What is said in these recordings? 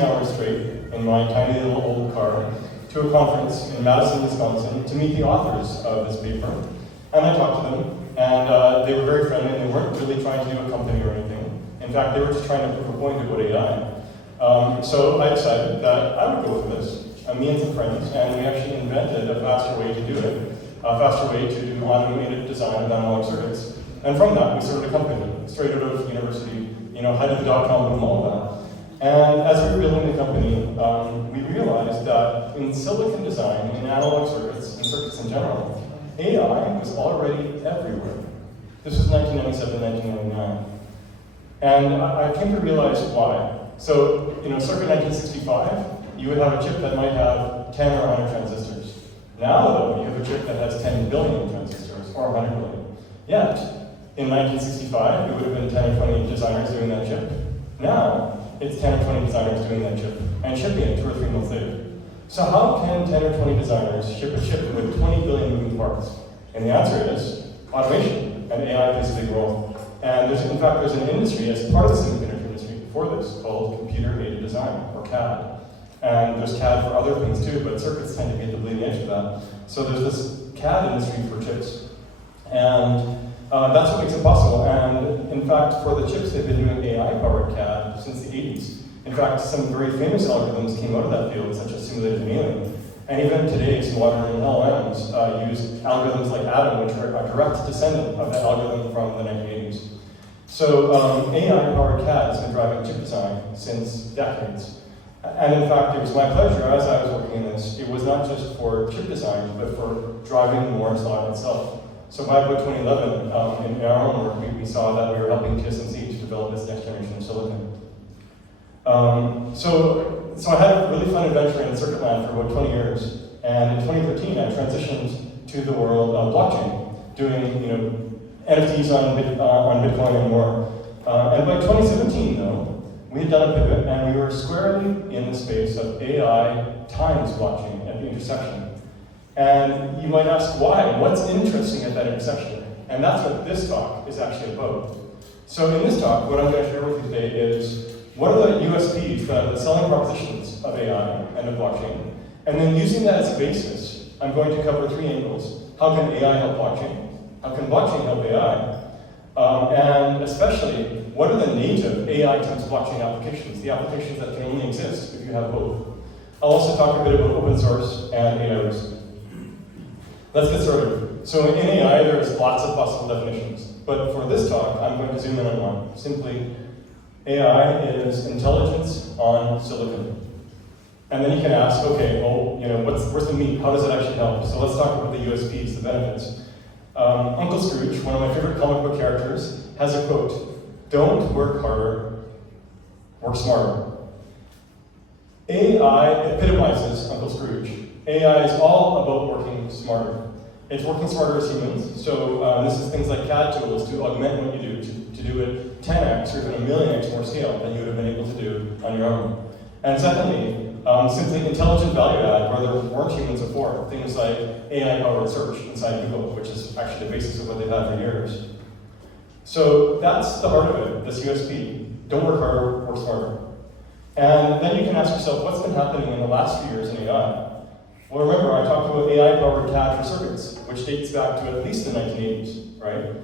hours straight in my tiny little old car to a conference in Madison, Wisconsin to meet the authors of this paper. And I talked to them, and they were very friendly, and they weren't really trying to do a company or anything. In fact, they were just trying to prove a point about AI. So I decided that I would go for this, me and some friends, and we actually invented a faster way to do it, a faster way to do automated design of analog circuits. And from that, we started a company, straight out of university, head of the dot-com boom, all of that. And as we were building the company, we realized that in silicon design, in analog circuits, and circuits in general, AI was already everywhere. This was 1997, 1999. And I came to realize why. So, circa 1965, you would have a chip that might have 10 or 100 transistors. Now, though, you have a chip that has 10 billion transistors, or 100 billion. Yet, in 1965, it would have been 10 or 20 designers doing that chip. Now, it's 10 or 20 designers doing that chip, and shipping it 2 or 3 months later. So how can 10 or 20 designers ship a chip with 20 billion moving parts? And the answer is automation, and AI plays a big role. And in fact, there's an industry as part of the semiconductor industry for this called computer-aided design, or CAD. And there's CAD for other things too, but circuits tend to be at the bleeding edge of that. So there's this CAD industry for chips. And that's what makes it possible. And in fact, for the chips, they've been doing AI-powered CAD since the 80s. In fact, some very famous algorithms came out of that field, such as simulated annealing. And even today's modern LLMs use algorithms like Adam, which are a direct descendant of that algorithm from the 1980s. So AI-powered CAD has been driving chip design since decades. And in fact, it was my pleasure, as I was working in this, it was not just for chip design, but for driving Moore's law itself. So by about 2011, in our own work, we saw that we were helping TSMC to develop this next generation of silicon. So I had a really fun adventure in circuit land for about 20 years. And in 2013, I transitioned to the world of blockchain, doing NFTs on Bitcoin and more. And by 2017, though, we had done a pivot, and we were squarely in the space of AI times blockchain at the intersection. And you might ask why? What's interesting at that intersection? And that's what this talk is actually about. So in this talk, what I'm going to share with you today is what are the USPs, the selling propositions of AI and of blockchain? And then using that as a basis, I'm going to cover 3 angles. How can AI help blockchain? How can blockchain help AI? And especially, what are the native AI times blockchain applications, the applications that can only exist if you have both? I'll also talk a bit about open source and AIs. Let's get started. So in AI, there's lots of possible definitions. But for this talk, I'm going to zoom in on one. Simply, AI is intelligence on silicon. And then you can ask, okay, well, where's the meat? How does it actually help? So let's talk about the USPs, the benefits. Uncle Scrooge, one of my favorite comic book characters, has a quote: "Don't work harder, work smarter." AI epitomizes Uncle Scrooge. AI is all about working smarter. It's working smarter as humans. So this is things like CAD tools to augment what you do, to do it 10x or even a million x more scale than you would have been able to do on your own. And secondly, simply intelligent value add where there weren't humans before. Things like AI-powered search inside Google, which is actually the basis of what they've had for years. So that's the heart of it, this USP. Don't work harder, work smarter. And then you can ask yourself, what's been happening in the last few years in AI? Well, remember, I talked about AI-powered CAD for circuits, which dates back to at least the 1980s, right?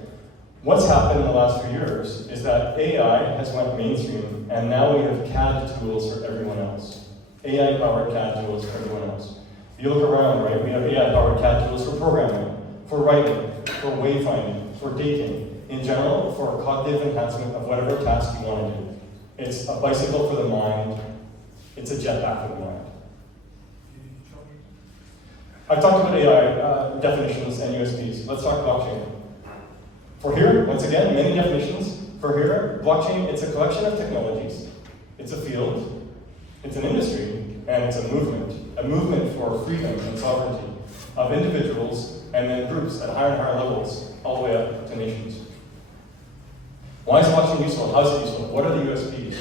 What's happened in the last few years is that AI has went mainstream, and now we have CAD tools for everyone else. AI-powered CAD tools for everyone else. If you look around, right, we have AI-powered CAD tools for programming, for writing, for wayfinding, for dating, in general, for cognitive enhancement of whatever task you want to do. It's a bicycle for the mind, it's a jetpack for the mind. I've talked about AI definitions and USPs. Let's talk blockchain. For here, once again, many definitions. For here, blockchain, it's a collection of technologies. It's a field, it's an industry, and it's a movement for freedom and sovereignty of individuals and then groups at higher and higher levels, all the way up to nations. Why is blockchain useful? How is it useful? What are the USPs?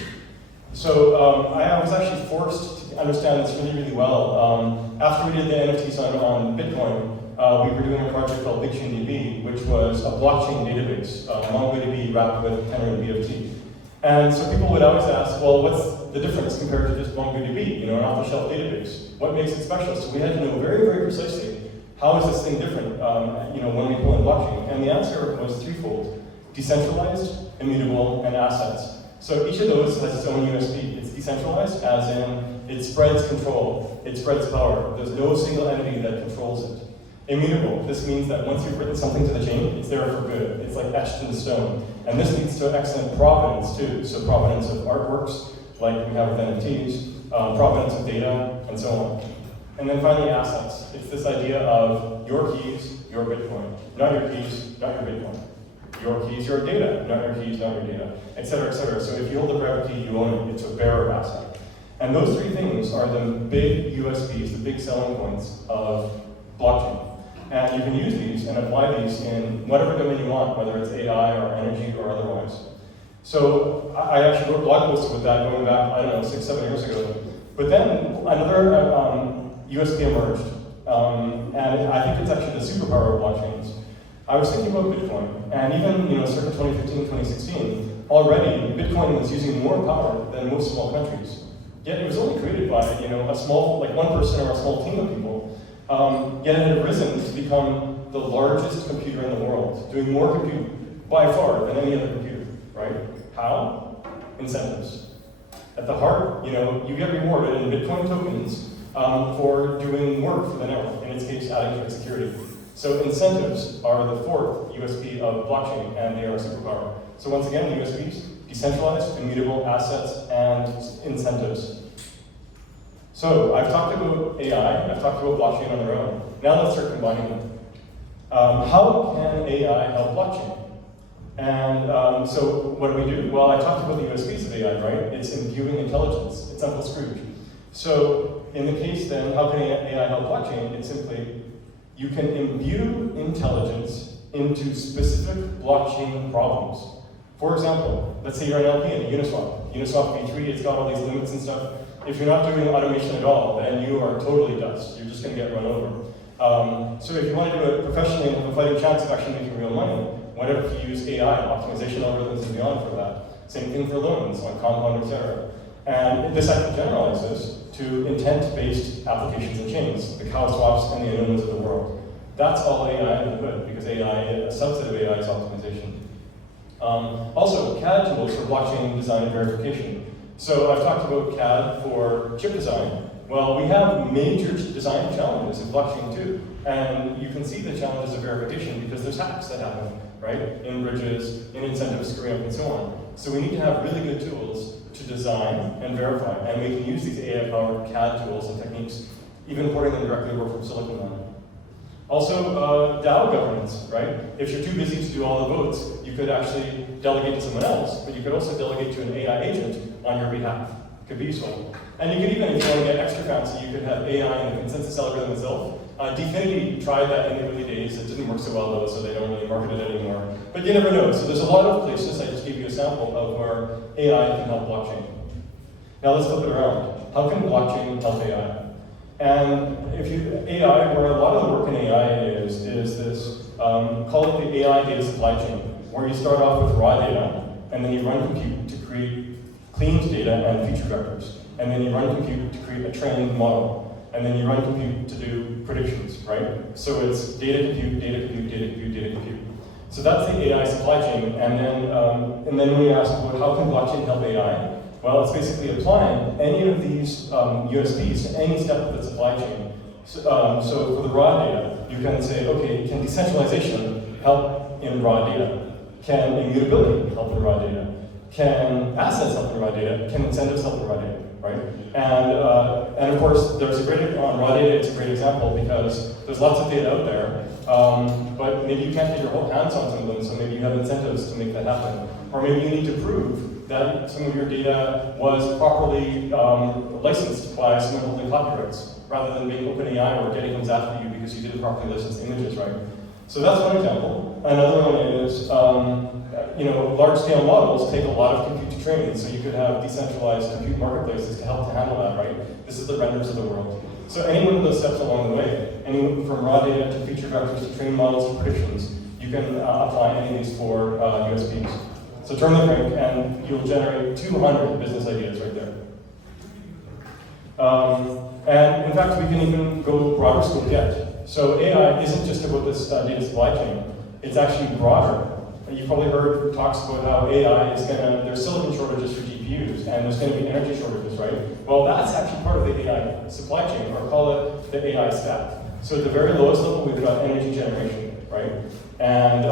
So I was actually forced to understand this really, really well. After we did the NFTs on Bitcoin, we were doing a project called BerChain DB, which was a blockchain database, MongoDB wrapped with Tenor and BFT. And so people would always ask, well, what's the the difference compared to just MongoDB, an off-the-shelf database? What makes it special? So we had to know very, very precisely, how is this thing different, when we pull in blockchain? And the answer was threefold: decentralized, immutable, and assets. So each of those has its own USP. It's decentralized, as in it spreads control, it spreads power. There's no single entity that controls it. Immutable, this means that once you've written something to the chain, it's there for good. It's like etched in stone. And this leads to excellent provenance too. So provenance of artworks, like we have with NFTs, provenance of data, and so on. And then finally, assets. It's this idea of your keys, your Bitcoin. Not your keys, not your Bitcoin. Your keys, your data. Not your keys, not your data. Et cetera, et cetera. So if you hold a private key, you own it. It's a bearer asset. And those three things are the big USPs, the big selling points of blockchain. And you can use these and apply these in whatever domain you want, whether it's AI or energy or otherwise. So I actually wrote blog posts with that going back, 6, 7 years ago. But then another USP emerged. And I think it's actually the superpower of blockchains. I was thinking about Bitcoin, and even circa 2015, 2016, already Bitcoin was using more power than most small countries. Yet it was only created by a small, like one person or a small team of people. Yet it had risen to become the largest computer in the world, doing more compute by far than any other computer, right? How? Incentives. At the heart, you get rewarded in Bitcoin tokens for doing work for the network, in its case, adding to its security. So incentives are the fourth USP of blockchain, and they are a superpower. So once again, the USPs: decentralized, immutable, assets, and incentives. So I've talked about AI, I've talked about blockchain on their own. Now let's start combining them. How can AI help blockchain? And so what do? Well, I talked about the USPs of AI, right? It's imbuing intelligence. It's Uncle Scrooge. So in the case then, how can AI help blockchain? It's simply, you can imbue intelligence into specific blockchain problems. For example, let's say you're an LP in a Uniswap. Uniswap v3, it's got all these limits and stuff. If you're not doing automation at all, then you are totally dust. You're just going to get run over. So if you want to do it professionally and have a fighting chance of actually making real money, what if you use AI, optimization algorithms and beyond for that? Same thing for loans, on Compound, etc. And this actually generalizes to intent-based applications and chains, the cow swaps and the unknowns of the world. That's all AI in the hood, because AI, a subset of AI is optimization. Also, CAD tools for blockchain design and verification. So I've talked about CAD for chip design. Well, we have major design challenges in blockchain too. And you can see the challenges of verification because there's hacks that happen, right? In bridges, in incentives screwing up and so on. So we need to have really good tools to design and verify. And we can use these AI-powered CAD tools and techniques, even porting them directly over from Silicon Valley. Also, DAO governance, right? If you're too busy to do all the votes, you could actually delegate to someone else, but you could also delegate to an AI agent on your behalf. Could be useful. And you could even, if you want to get extra fancy, you could have AI in the consensus algorithm itself. Definity tried that in the early days. It didn't work so well though, so they don't really market it anymore. But you never know. So there's a lot of places. I just gave you a sample of where AI can help blockchain. Now let's flip it around. How can blockchain help AI? And AI, where a lot of the work in AI is this, call it the AI data supply chain, where you start off with raw data, and then you run compute to create cleaned data and feature vectors. And then you run compute to create a trained model. And then you run compute to do predictions, right? So it's data compute, data compute, data compute, data compute. So that's the AI supply chain. And then when you ask, well, how can blockchain help AI? Well, it's basically applying any of these USPs to any step of the supply chain. So for the raw data, you can say, okay, can decentralization help in raw data? Can immutability help in raw data? Can assets help in raw data? Can incentives help in raw data, right? And of course, there's a great, on raw data, it's a great example because there's lots of data out there, but maybe you can't get your whole hands on some of them, so maybe you have incentives to make that happen. Or maybe you need to prove that some of your data was properly licensed by someone holding copyrights, rather than being OpenAI or getting comes after you because you didn't properly license images, right? So that's one example. Another one is, large-scale models take a lot of compute to train, so you could have decentralized compute marketplaces to help to handle that, right? This is the renders of the world. So any one of those steps along the way, from raw data to feature vectors to train models to predictions, you can apply any of these four USPs. So turn the crank, and you'll generate 200 business ideas right there. And in fact, we can even go broader scope yet. So AI isn't just about this data supply chain. It's actually broader. You've probably heard talks about how AI is there's silicon shortages for GPUs, and there's going to be energy shortages, right? Well, that's actually part of the AI supply chain, or call it the AI stack. So at the very lowest level, we've got energy generation, right? And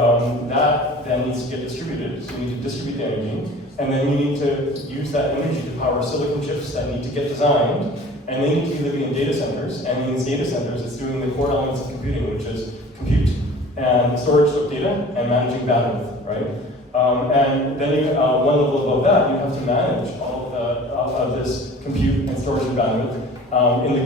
that then needs to get distributed. So you need to distribute the energy, and then you need to use that energy to power silicon chips that need to get designed, and they need to either be in data centers, and in these data centers, it's doing the core elements of computing, which is compute, and storage of data, and managing bandwidth, right? And then you, one level above that, you have to manage all of this compute and storage and bandwidth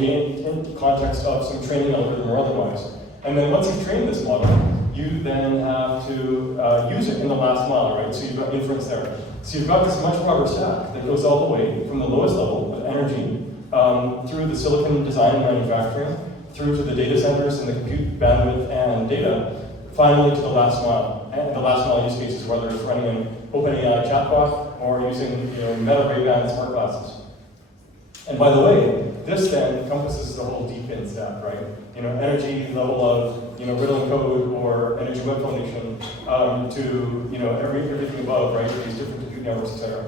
in context of some training algorithm or otherwise. And then once you've trained this model, you then have to use it in the last mile, right? So you've got inference there. So you've got this much broader stack that goes all the way from the lowest level of energy through the silicon design and manufacturing, through to the data centers and the compute bandwidth and data, finally to the last mile. And the last mile use cases, whether it's running an OpenAI chatbot or using Meta Ray-Ban smart glasses. And by the way, this then encompasses the whole deep-in stack, right? Energy level of Riddle code or energy web foundation to everything above, right? These different compute networks, etc.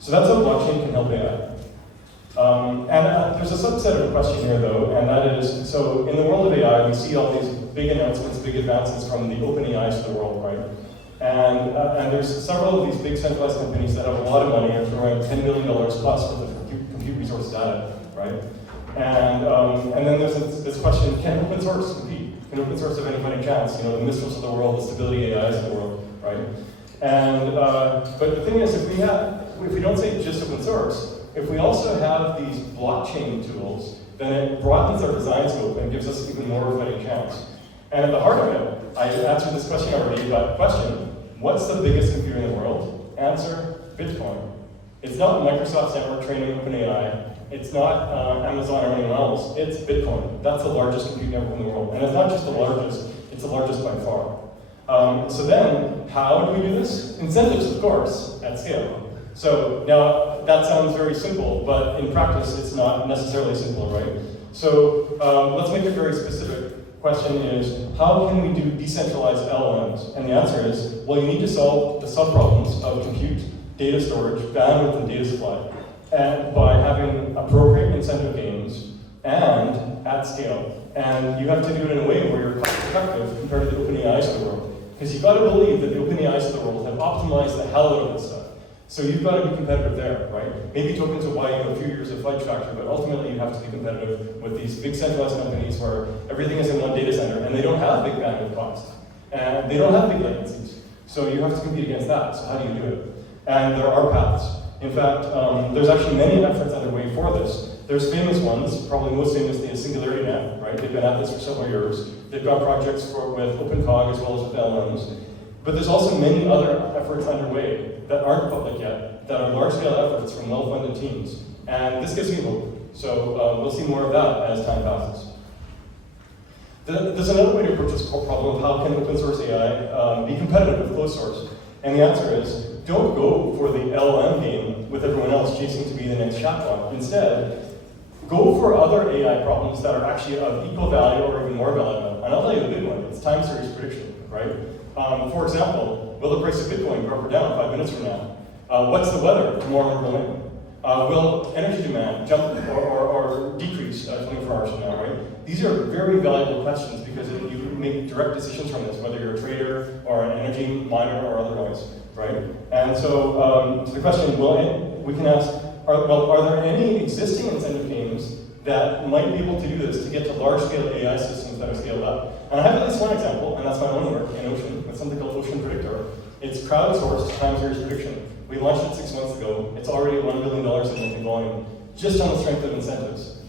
So that's how blockchain can help AI. And there's a subset of a question here, though, and that is, so in the world of AI, we see all these big announcements, big advances from the OpenAIs of the world, right? And there's several of these big centralized companies that have a lot of money and throwing $10 million plus worth of compute resources at it, right? And then there's this question, can open source compete? Can open source have any fighting chance? The Mistrals of the world, the Stability AIs of the world, right? And but the thing is, if we don't say just open source, if we also have these blockchain tools, then it broadens our design scope and gives us even more of a fighting chance. And at the heart of it, I answered this question already, but question, what's the biggest computer in the world? Answer, Bitcoin. It's not Microsoft's network training OpenAI. It's not Amazon or anyone else. It's Bitcoin. That's the largest compute network in the world. And it's not just the largest, it's the largest by far. So then, how do we do this? Incentives, of course, at scale. So now, that sounds very simple, but in practice, it's not necessarily simple, right? So let's make it very specific. Question is, how can we do decentralized LLMs? And the answer is, well, you need to solve the subproblems of compute, data storage, bandwidth, and data supply, and by having appropriate incentive gains and at scale. And you have to do it in a way where you're cost effective compared to the OpenAIs of the world. Because you've got to believe that the OpenAIs of the world have optimized the hell out of this stuff. So you've got to be competitive there, right? Maybe tokens will buy you a few years of flight factor, but ultimately you have to be competitive with these big centralized companies where everything is in one data center and they don't have big bandwidth costs. And they don't have big latencies. So you have to compete against that. So how do you do it? And there are paths. In fact, there's actually many efforts underway for this. There's famous ones, probably most famously is SingularityNet, right? They've been at this for several years. They've got projects with OpenCog as well as with LLMs. But there's also many other efforts underway that aren't public yet, that are large-scale efforts from well-funded teams. And this gives me hope. So we'll see more of that as time passes. There's another way to approach this problem of how can open source AI be competitive with closed source. And the answer is, don't go for the LLM game with everyone else chasing to be the next chatbot. Instead, go for other AI problems that are actually of equal value or even more valuable. And I'll tell you the big one, it's time series prediction, right? For example, will the price of Bitcoin go up or down 5 minutes from now? What's the weather tomorrow morning? Will energy demand jump or decrease 24 hours from now, right? These are very valuable questions because you make direct decisions from this, whether you're a trader or an energy miner or otherwise, right? And so to the question, we can ask, are there any existing incentive games that might be able to do this to get to large-scale AI systems that are scaled up? And I have at least one example, and that's my own work in Ocean, with something called Ocean Predictor. It's crowdsourced time series prediction. We launched it 6 months ago. It's already $1 billion in monthly volume, just on the strength of incentives.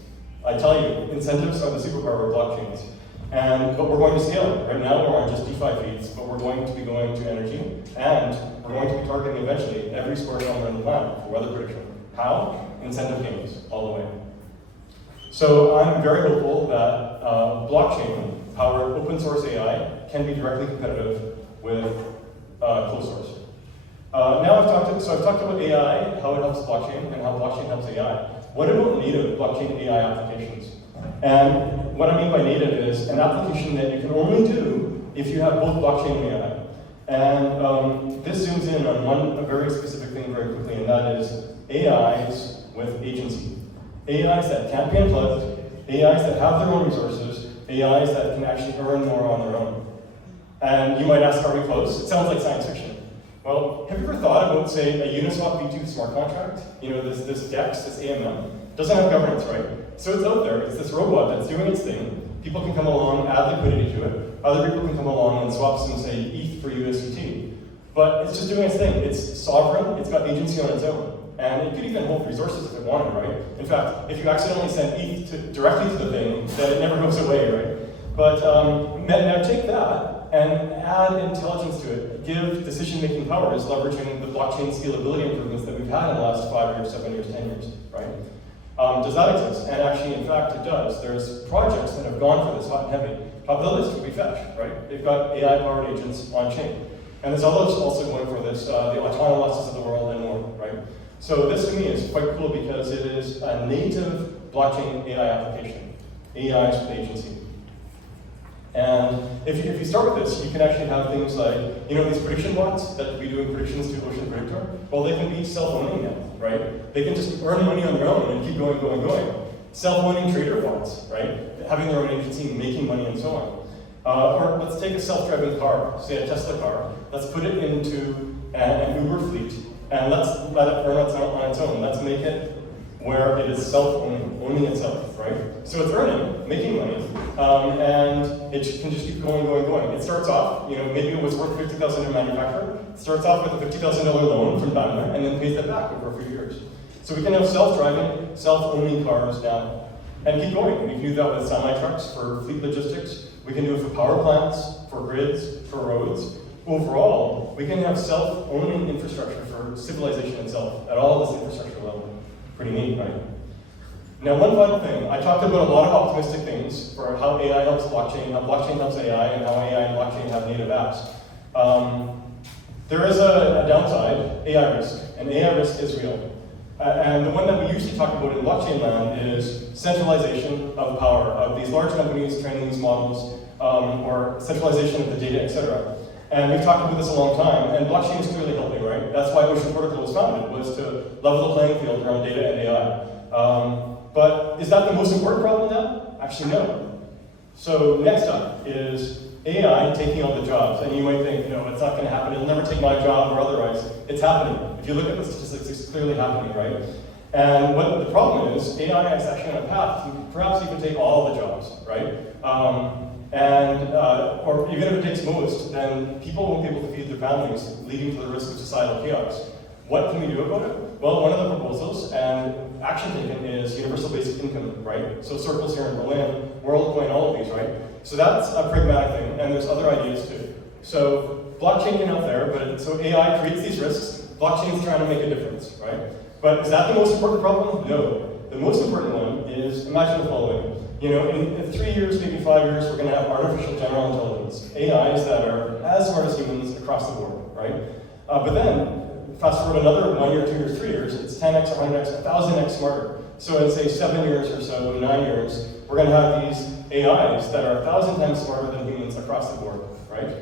I tell you, incentives are the superpower of blockchains. But we're going to scale it. Right now we're on just DeFi feeds, but we're going to be going to energy, and we're going to be targeting eventually every square kilometer on the planet for weather prediction. How? Incentive gains, all the way. So I'm very hopeful that blockchain-powered open source AI can be directly competitive with closed source. Now I've talked about AI, how it helps blockchain, and how blockchain helps AI. What about native blockchain AI applications? And what I mean by native is an application that you can only do if you have both blockchain and AI. And this zooms in on a very specific thing very quickly, and that is AIs with agency. AIs that can't be unplugged, AIs that have their own resources, AIs that can actually earn more on their own. And you might ask, are we close? It sounds like science fiction. Well, have you ever thought about, say, a Uniswap V2 smart contract? You know, this DEX, this AMM, doesn't have governance, right? So it's out there, it's this robot that's doing its thing. People can come along, add liquidity to it. Other people can come along and swap some, say, ETH for USDT. But it's just doing its thing. It's sovereign, it's got agency on its own. And it could even hold resources if it wanted, right? In fact, if you accidentally send ETH directly to the thing, then it never goes away, right? But now take that and add intelligence to it. Give decision-making powers, leveraging the blockchain scalability improvements that we've had in the last 5 years, 7 years, 10 years, right? Does that exist? And actually, in fact, it does. There's projects that have gone for this hot and heavy. Top of the list would be Fetch, right? They've got AI-powered agents on-chain. And there's others also going for this, the autonomouses of the world and more, right? So this, to me, is quite cool because it is a native blockchain AI application. AIs with agency. And if you start with this, you can actually have things like, you know, these prediction bots that could be doing predictions to Ocean Predictor. Well, they can be self-owning now, right? They can just earn money on their own and keep going, going, going. Self-owning trader bots, right? Having their own agency, making money, and so on. Or let's take a self-driving car, say a Tesla car. Let's put it into an Uber fleet, and let's let it earn on its own. Let's make it where it is self-owning, owning itself, right? So it's earning, making money, and it can just keep going, going, going. It starts off, you know, maybe it was worth $50,000 to manufacture. It starts off with a $50,000 loan from Daimler, and then pays that back over a few years. So we can have self-driving, self-owning cars now, and keep going. We can do that with semi-trucks for fleet logistics. We can do it for power plants, for grids, for roads. Overall, we can have self-owning infrastructure for civilization itself at all this infrastructure level. Pretty neat, right? Now, one final thing. I talked about a lot of optimistic things for how AI helps blockchain, how blockchain helps AI, and how AI and blockchain have native apps. There is a downside, AI risk, and AI risk is real. And the one that we usually talk about in blockchain land is centralization of power, of these large companies training these models, or centralization of the data, etc. And we've talked about this a long time, and blockchain is clearly helping, right? That's why Ocean Protocol was founded, was to level the playing field around data and AI. But is that the most important problem now? Actually, no. So next up is AI taking all the jobs. And you might think, no, it's not going to happen. It'll never take my job or otherwise. It's happening. If you look at the statistics, it's clearly happening, right? And what the problem is, AI is actually on a path to perhaps even take all the jobs, right? Or even if it takes most, then people won't be able to feed their families, leading to the risk of societal chaos. What can we do about it? Well, one of the proposals and action taken is universal basic income, right? So circles here in Berlin, WorldCoin, all of these, right? So that's a pragmatic thing, and there's other ideas too. So blockchain can help there, but so AI creates these risks. Blockchain is trying to make a difference, right? But is that the most important problem? No. The most important one is, imagine the following. You know, in 3 years, maybe 5 years, we're going to have artificial general intelligence, AIs that are as smart as humans across the board, right? But then, fast forward another 1 year, 2 years, 3 years, it's 10x, 100x, 1000x smarter. So in, say, 7 years or so, 9 years, we're going to have these AIs that are 1,000 times smarter than humans across the board, right?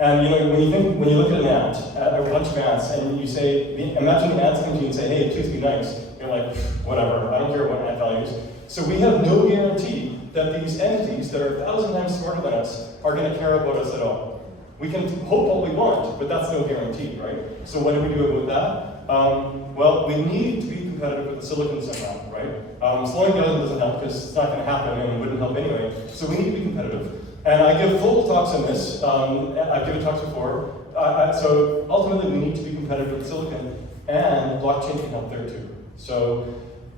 And you know, when you look at an ant, at a bunch of ants, and you say, imagine the ants come to you and say, hey, please be nice. You're like, whatever, I don't care what ant values. So we have no guarantee that these entities that are 1,000 times smarter than us are going to care about us at all. We can hope all we want, but that's no guarantee, right? So what do we do about that? Well, we need to be competitive with the silicon somehow, right? Slowing down doesn't help because it's not going to happen and it wouldn't help anyway. So we need to be competitive. And I give full talks on this. I've given talks before. So ultimately, we need to be competitive with silicon, and blockchain can help there too. So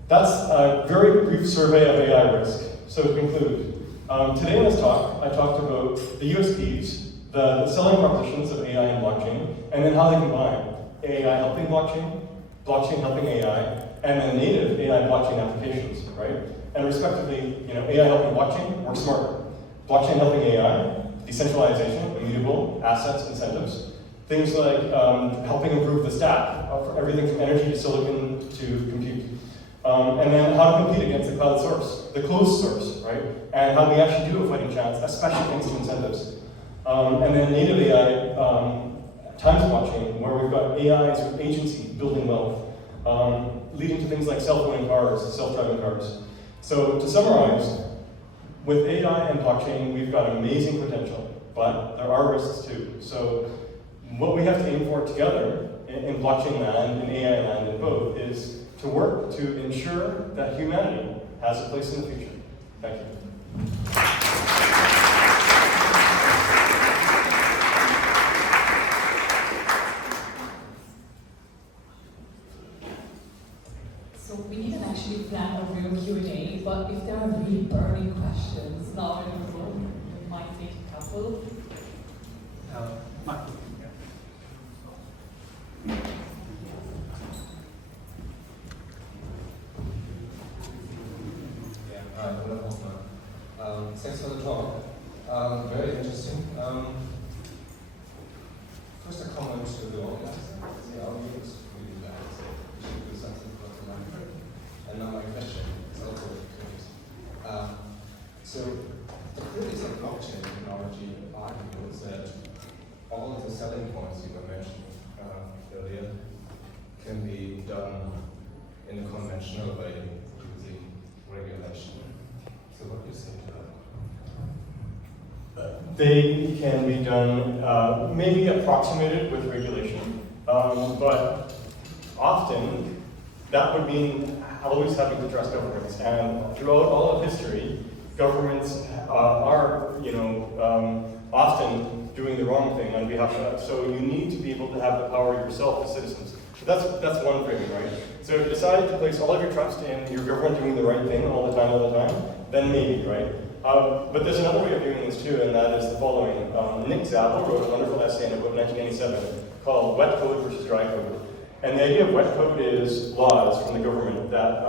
that's a very brief survey of AI risk. So to conclude, today in this talk, I talked about the USPs, the selling propositions of AI and blockchain, and then how they combine. AI helping blockchain, blockchain helping AI, and then native AI blockchain applications, right? And respectively, you know, AI helping blockchain, work smarter. Blockchain helping AI, decentralization, immutable, assets, incentives. Things like helping improve the stack, for everything from energy to silicon to compute. And then how to compete against the cloud source, the closed source, right? And how we actually do have fighting chance, especially thanks to incentives. And then native AI, times blockchain, where we've got AI as an agency building wealth, leading to things like self-owning cars, self-driving cars. So to summarize, with AI and blockchain, we've got amazing potential, but there are risks too. So what we have to aim for together in blockchain land, in AI land, in both, is to work to ensure that humanity has a place in the future. Thank you. So we didn't actually plan a real Q&A, but if there are really burning questions now in the room, we might take a couple. Thanks for the talk. Very interesting. First, a comment to the audience. The audience really likes it. We should do something for the library. And now my question is also curious. So, the critics of blockchain technology argue that all of the selling points you were mentioning earlier can be done in a conventional way using regulation. So, what do you think to that? They can be done, maybe approximated with regulation, but often that would mean always having to trust governments. And throughout all of history, governments are, often doing the wrong thing on behalf of us. So you need to be able to have the power yourself as citizens. So that's one framing, right? So if you decide to place all of your trust in your government doing the right thing all the time, then maybe, right? But there's another way of doing this too, and that is the following. Nick Zabel wrote a wonderful essay in about 1997 called Wet Code versus Dry Code. And the idea of wet code is laws from the government that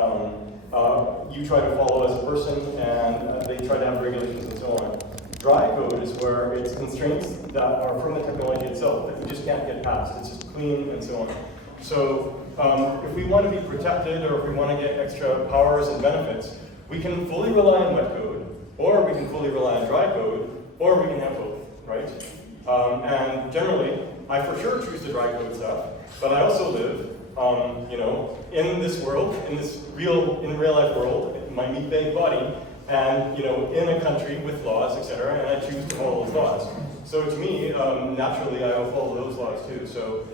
you try to follow as a person, and they try to have regulations and so on. Dry code is where it's constraints that are from the technology itself that we just can't get past. It's just clean and so on. So if we want to be protected, or if we want to get extra powers and benefits, we can fully rely on wet code, or we can fully rely on dry code, or we can have both, right? And generally, I for sure choose the dry code stuff, but I also live, in this world, in real life world, in my meat bag body, and in a country with laws, etc., and I choose to follow those laws. So to me, naturally, I will follow those laws too. So,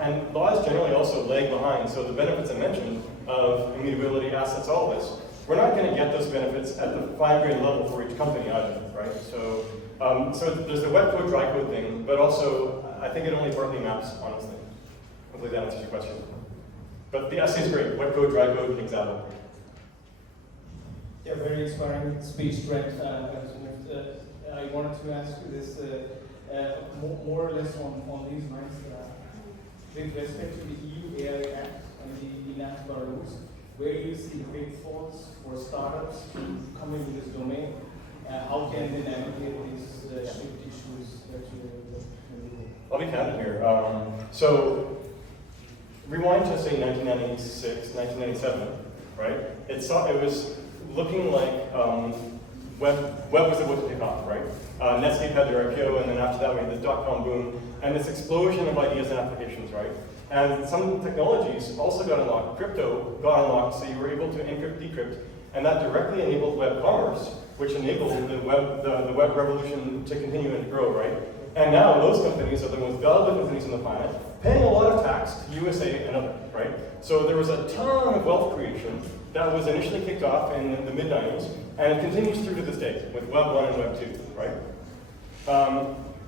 and laws generally also lag behind. So the benefits I mentioned of immutability, assets, all this, we're not going to get those benefits at the fine-grained level for each company either, right? So, so there's the wet code, dry code thing, but also I think it only partly maps, honestly. Hopefully that answers your question. But the essay is great. Wet code, dry code, example. Yeah, very inspiring speech, Trent. I wanted to ask you this more or less on these lines. With respect to the EU AI Act and the NAFTA rules, where do you see the pitfalls for startups to come into this domain? How can they navigate these shift issues that you I'll be candid here. So rewind to say 1996, 1997, right? It was looking like web was about to pick off, right? Netscape had their IPO, and then after that we had the dot-com boom, and this explosion of ideas and applications, right? And some technologies also got unlocked. Crypto got unlocked, so you were able to encrypt, decrypt, and that directly enabled web commerce, which enabled the web revolution to continue and grow, right? And now those companies are the most valuable companies on the planet, paying a lot of tax to USA and others, right? So there was a ton of wealth creation that was initially kicked off in the mid-90s, and it continues through to this day with Web 1 and Web 2, right?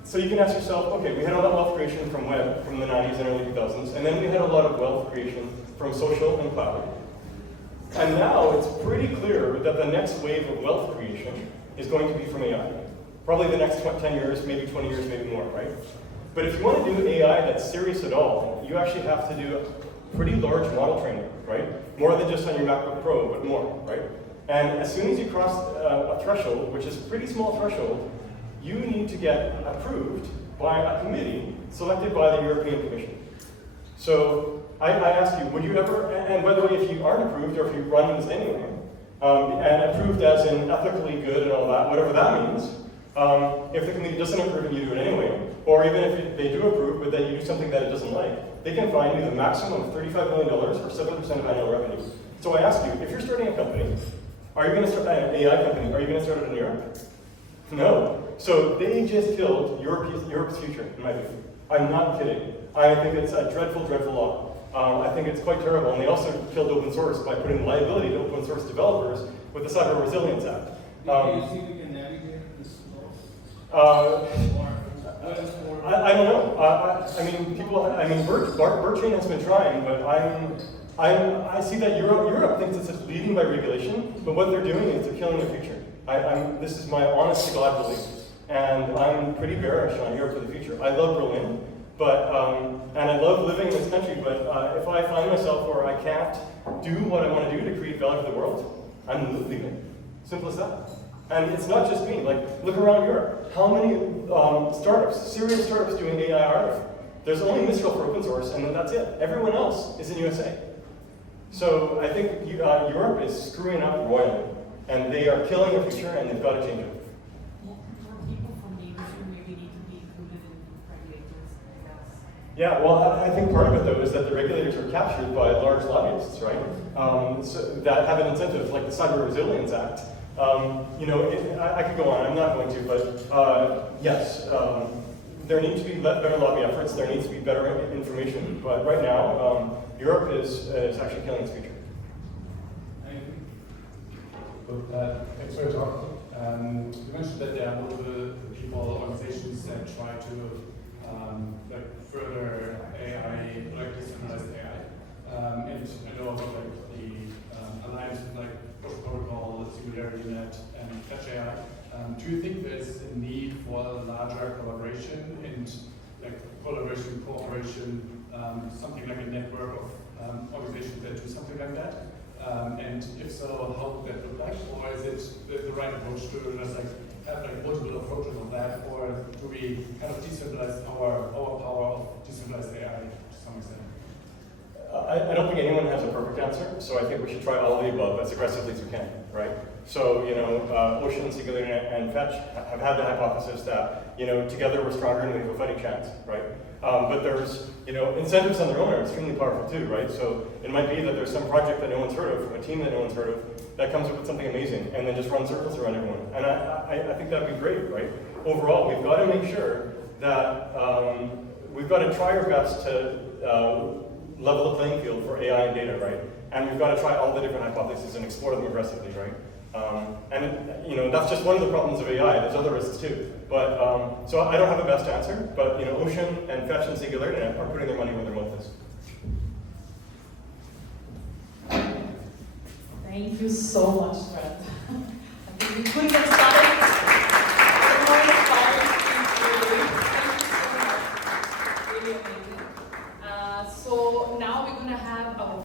So you can ask yourself, okay, we had a lot of wealth creation from web from the 90s and early 2000s, and then we had a lot of wealth creation from social and cloud. And now it's pretty clear that the next wave of wealth creation is going to be from AI. Probably the next 10 years, maybe 20 years, maybe more, right? But if you want to do AI that's serious at all, you actually have to do a pretty large model training, right? More than just on your MacBook Pro, but more, right? And as soon as you cross a threshold, which is a pretty small threshold, you need to get approved by a committee selected by the European Commission. So I ask you, would you ever, and by the way, if you aren't approved or if you run this anyway, and approved as in ethically good and all that, whatever that means, if the committee doesn't approve and you do it anyway, or even if they do approve but then you do something that it doesn't like, they can fine you the maximum of $35 million or 7% of annual revenue. So I ask you, if you're starting a company, are you going to start an AI company? Are you going to start it in Europe? No. So they just killed Europe's future, in my view. I'm not kidding. I think it's a dreadful, dreadful law. I think it's quite terrible. And they also killed open source by putting liability to open source developers with the Cyber Resilience Act. Do you think we can navigate this law? I don't know. I mean, BerChain has been trying, but I see that Europe thinks it's leading by regulation, but what they're doing is they're killing their future. This is my honest to God belief, and I'm pretty bearish on Europe for the future. I love Berlin, but and I love living in this country, but if I find myself where I can't do what I want to do to create value for the world, I'm leaving. Simple as that. And it's not just me. Like, look around Europe. How many startups, serious startups doing AI are there? There's only Mistral for open source, and then that's it. Everyone else is in USA. So I think Europe is screwing up royally, and they are killing their future, and they've got to change it. More people from the industry maybe need to be included in regulators, I guess. Yeah, well, I think part of it, though, is that the regulators are captured by large lobbyists, right? So that have an incentive, like the Cyber Resilience Act. I could go on, I'm not going to, but yes, there need to be better lobby efforts, there needs to be better information, but right now, Europe is actually killing its future. Thanks for your talk. You mentioned that there are multiple people, organizations that try to further AI, like decentralized AI. And I know about the alliance with Protocol, SingularityNet, and BerChain. Do you think there's a need for larger collaboration and cooperation, something like a network of organizations that do something like that? And if so, how would that look like? Or is it the right approach to just have multiple approaches of that? Or do we kind of decentralize our power of decentralized AI to some extent? I don't think anyone has a perfect answer, so I think we should try all of the above as aggressively as we can, right? So, Ocean, Singularity, and Fetch have had the hypothesis that, together we're stronger and we have a fighting chance, right? But there's, incentives on their own are extremely powerful too, right? So it might be that there's some project that no one's heard of, from a team that no one's heard of, that comes up with something amazing and then just runs circles around everyone. And I think that'd be great, right? Overall, we've got to make sure that we've got to try our best to level the playing field for AI and data, right? And we've got to try all the different hypotheses and explore them aggressively, right? That's just one of the problems of AI. There's other risks too. But so I don't have a best answer. But Ocean and Fetch and SingularityNet are putting their money where their mouth is. Thank you so much, Trent. I think we couldn't have started